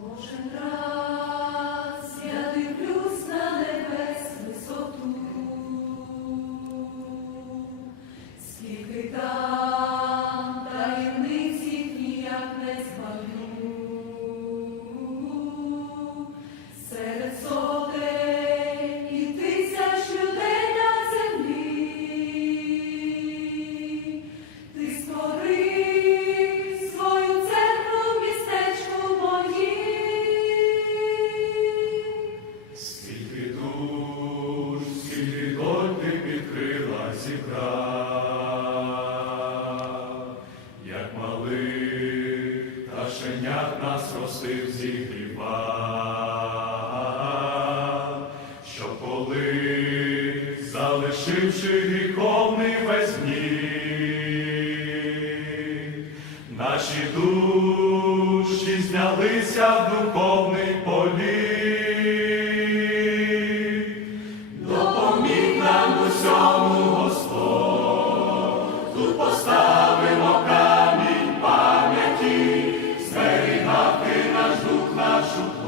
Ocean Drive. страшеннях нас ростив зігріва, що коли, залишивши гріховний весь наші душі знялися в духовний.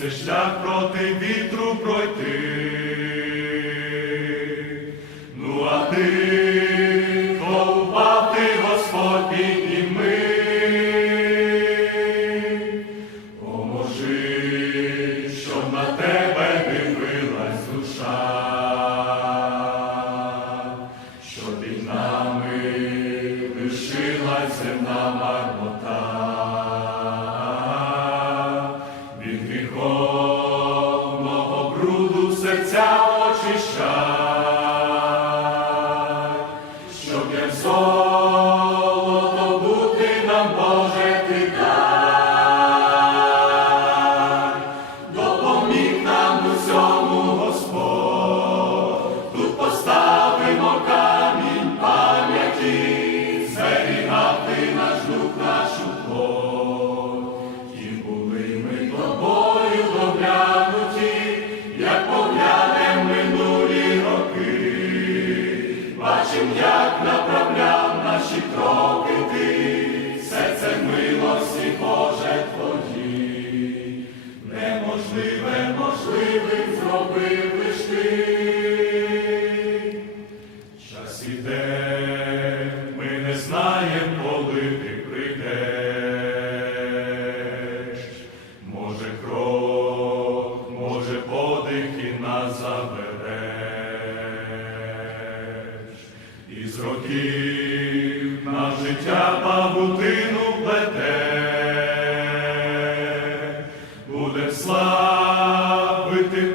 це шлях проти вітру пройти. років на життя павутину плете, буде славити.